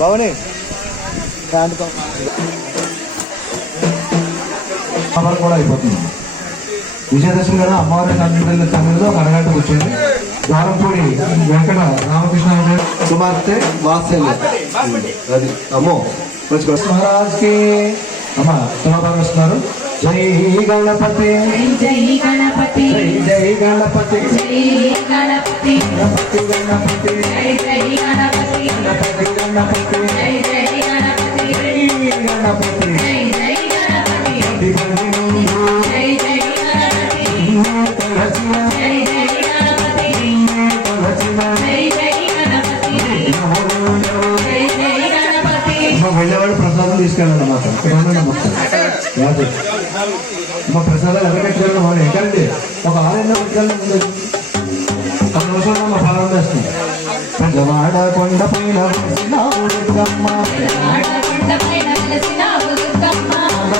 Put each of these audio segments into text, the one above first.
భవని. అమ్మవారు కూడా అయిపోతుంది. విజయదశమి కదా అమ్మవారి అన్నింటిలో సమయంలో అరగంట వచ్చింది. దారంపూడి వెంకట రామకృష్ణ కుమార్తె వాసే అమ్మో. మహారాజ్కి. అమ్మ శోభారు వస్తున్నారు. జై గణపతి. జై Ganapati. Jai Ganapati Jai Ganapati Ganapati Ganapati Jai Ganapati Ganapati Ganapati Jai Ganapati Jai Ganapati Jai Ganapati వస్తుంది పెద్దవాడ కొండ పైన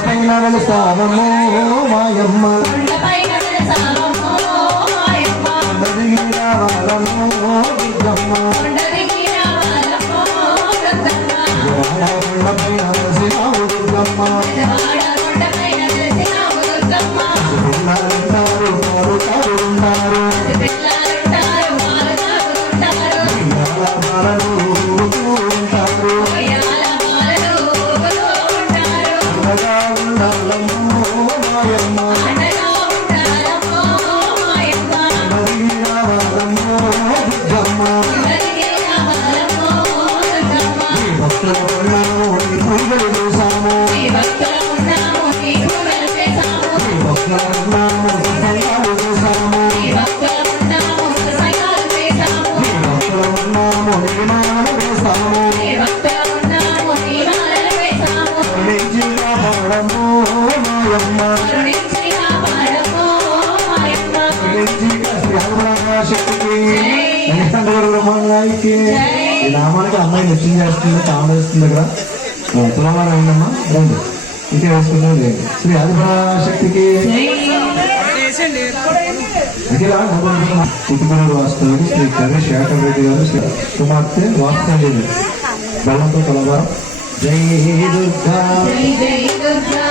పైన వెలసావమో మాయమ్మ రావాలమో బిడ్డమ్మ ఈ నామానికి అమ్మాయి నృత్యం చేస్తుంది తాము వేస్తుంది కదా. తులవారు అయిందమ్మా రండి. ఇంకే వస్తుందో లేదు శ్రీ ఆదిపరాశక్తికి అఖిలా కుటుంబంలో వాస్తవుడు శ్రీ కవి శేఖర్ రెడ్డి గారు శ్రీ కుమార్తె వాస్తవుడు బలంతో కలగా జై దుర్గా. జై దుర్గా.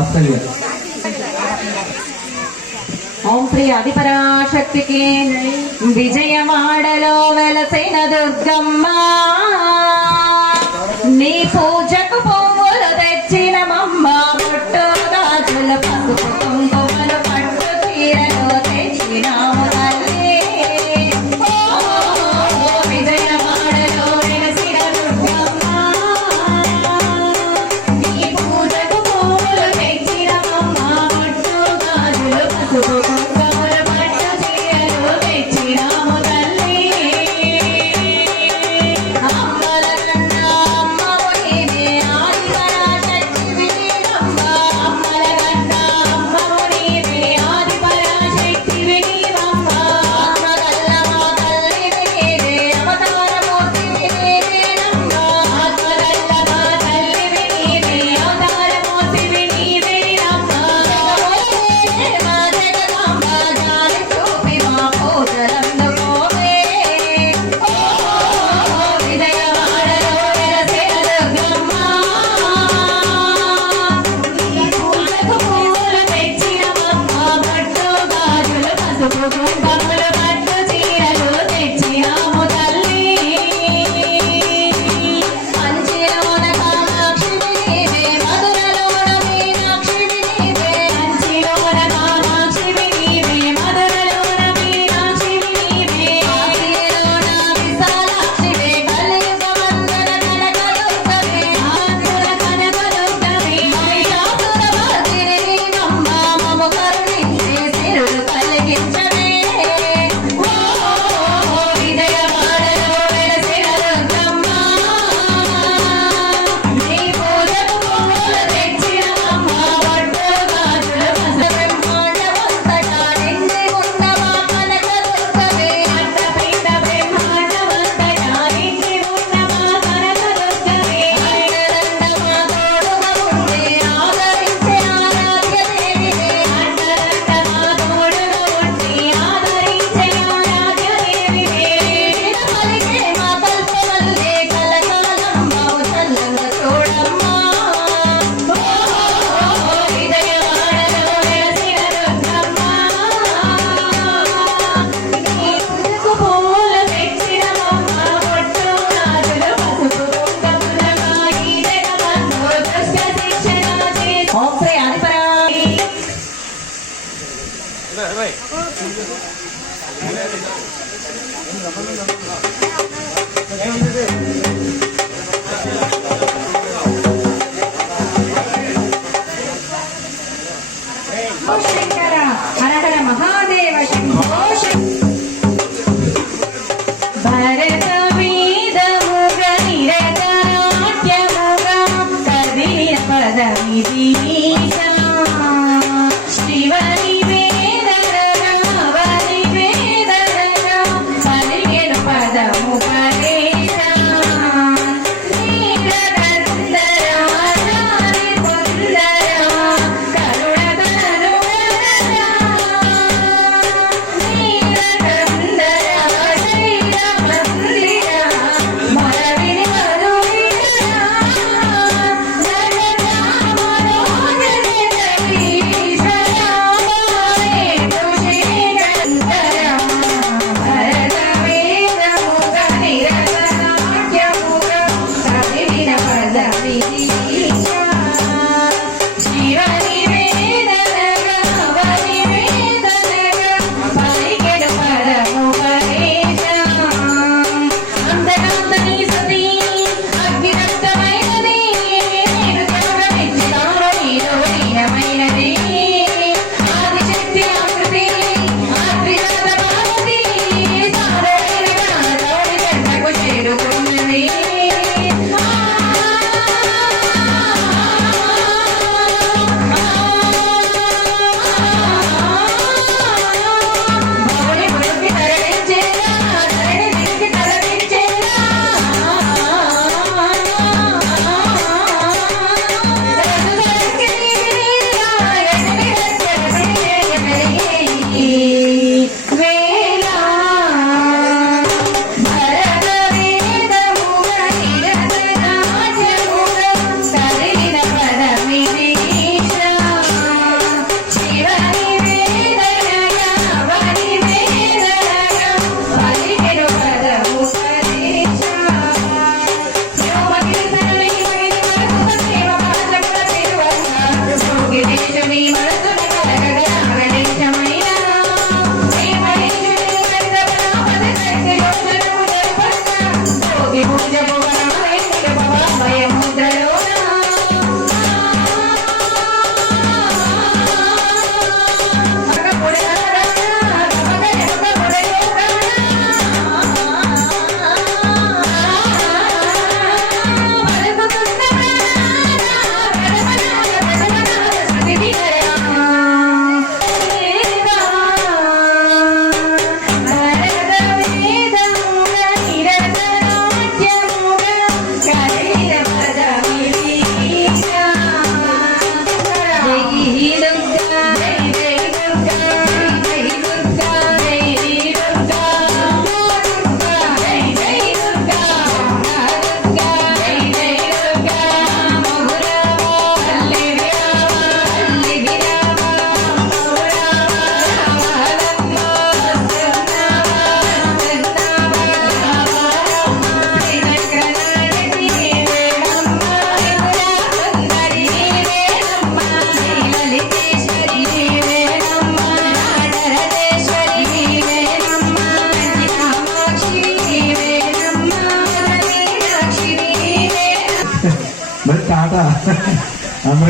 ఆస్ట్రేలియా. ఓం శ్రీ అధిపరాశక్తికి విజయవాడలో వెలసిన దుర్గమ్మ. నీ పూజకు పో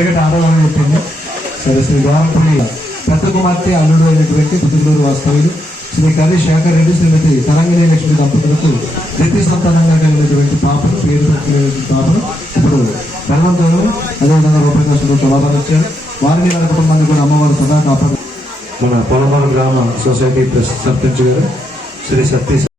అందరికీ టాటా చెప్పింది. సరే శ్రీ రాంపురి పెద్ద కుమార్తె అల్లుడు అయినటువంటి పుదుగులూరు వాస్తవ్యులు శ్రీ కర్రి శేఖర్ రెడ్డి శ్రీమతి తరంగిణి లక్ష్మి దంపతులకు ద్వితీయ సంతానంగా కలిగినటువంటి పాపను పేరు పెట్టినటువంటి పాపను ఇప్పుడు బలవంతులు అదేవిధంగా రూపకాశంలో సమాధానం వచ్చారు వారిని వారి కుటుంబాన్ని కూడా అమ్మవారు సదా కాపాడు మన పొలమూరు గ్రామ సొసైటీ ప్రెస్ సర్పంచ్ గారు శ్రీ సతీష్